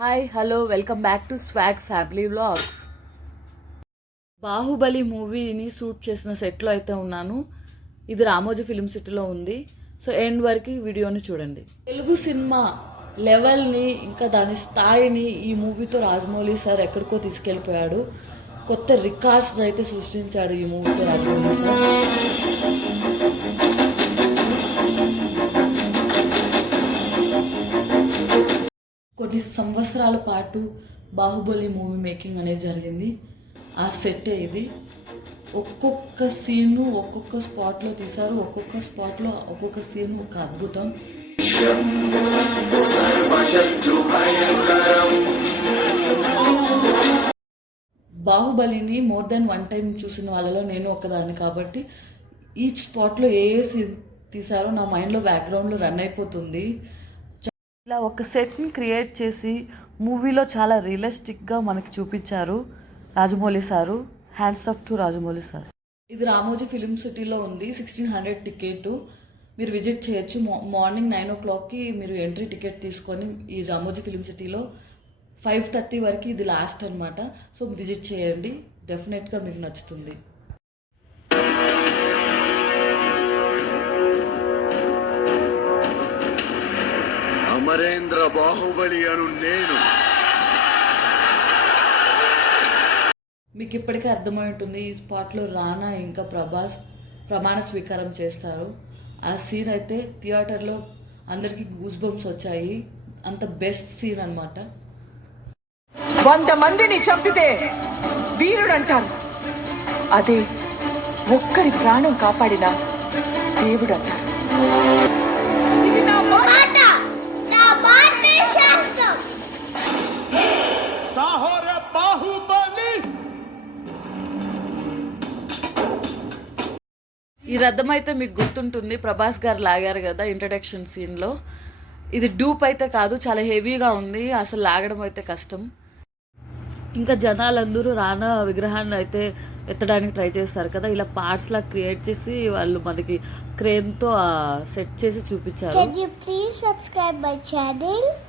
Hi hello welcome back to swag family vlogs Baahubali మూవీని shoot చేసిన సెట్లో అయితే ఉన్నాను. ఇది రామోజీ ఫిలిం సిటీలో ఉంది. సో ఎండ్ వరకు వీడియోని చూడండి. తెలుగు సినిమా లెవెల్ని ఇంకా దాని స్థాయిని ఈ మూవీతో రాజమౌళి సార్ ఎక్కడికో తీసుకెళ్ళిపోయాడు. కొత్త రికార్డ్స్ అయితే సృష్టించాడు ఈ మూవీతో రాజమౌళి సార్. కొన్ని సంవత్సరాల పాటు బాహుబలి మూవీ మేకింగ్ అనేది జరిగింది. ఆ సెట్ ఇది. ఒక్కొక్క సీను ఒక్కొక్క స్పాట్లో తీశారు. ఒక్కొక్క స్పాట్లో ఒక్కొక్క సీన్ ఒక అద్భుతం. బాహుబలిని మోర్ దెన్ వన్ టైం చూసిన వాళ్ళలో నేను ఒకదాన్ని కాబట్టి ఈచ్ స్పాట్లో ఏ ఏ సీన్ తీసారో నా మైండ్లో బ్యాక్గ్రౌండ్లో రన్ అయిపోతుంది. ఇలా ఒక సెట్ని క్రియేట్ చేసి మూవీలో చాలా రియలిస్టిక్గా మనకి చూపించారు Rajamouli sir hands off to Rajamouli sir. ఇది రామోజీ ఫిలిం సిటీలో ఉంది సిక్స్టీన్ హండ్రెడ్ టికెట్. మీరు విజిట్ చేయొచ్చు మా- మార్నింగ్ నైన్ ఓ క్లాక్కి మీరు ఎంట్రీ టికెట్ తీసుకొని ఈ రామోజీ ఫిలిం సిటీలో ఫైవ్ థర్టీ వరకు ఇది లాస్ట్ అనమాట సో విజిట్ చేయండి డెఫినెట్గా మీకు నచ్చుతుంది. అమరేంద్ర బాహుబలి అను నేను. మీకు ఇప్పటికే అర్థమై ఉంటుంది ఈ స్పాట్లో రానా ఇంకా ప్రభాస్ ప్రమాణ స్వీకారం చేస్తారు. ఆ సీన్ అయితే థియేటర్లో అందరికీ గూస్ బంప్స్ వచ్చాయి. అంత బెస్ట్ సీన్ అనమాట వంద మందిని చంపితే వీరుడంటారు. అదే ఒక్కరి ప్రాణం కాపాడిన దేవుడంటారు. ఇది సాహోర బాహుబలి ఈ రథం అయితే మీకు గుర్తుంటుంది ప్రభాస్ గారు లాగారు కదా ఇంట్రడక్షన్ సీన్లో ఇది డూప్ అయితే కాదు చాలా హెవీగా ఉంది అసలు లాగడం అయితే కష్టం. ఇంకా జనాలందరూ రానా విగ్రహాన్ని అయితే ఎత్తడానికి ట్రై చేస్తారు కదా ఇలా పార్ట్స్ లా క్రియేట్ చేసి వాళ్ళు మనకి క్రేన్తో సెట్ చేసి చూపించారు. Channel?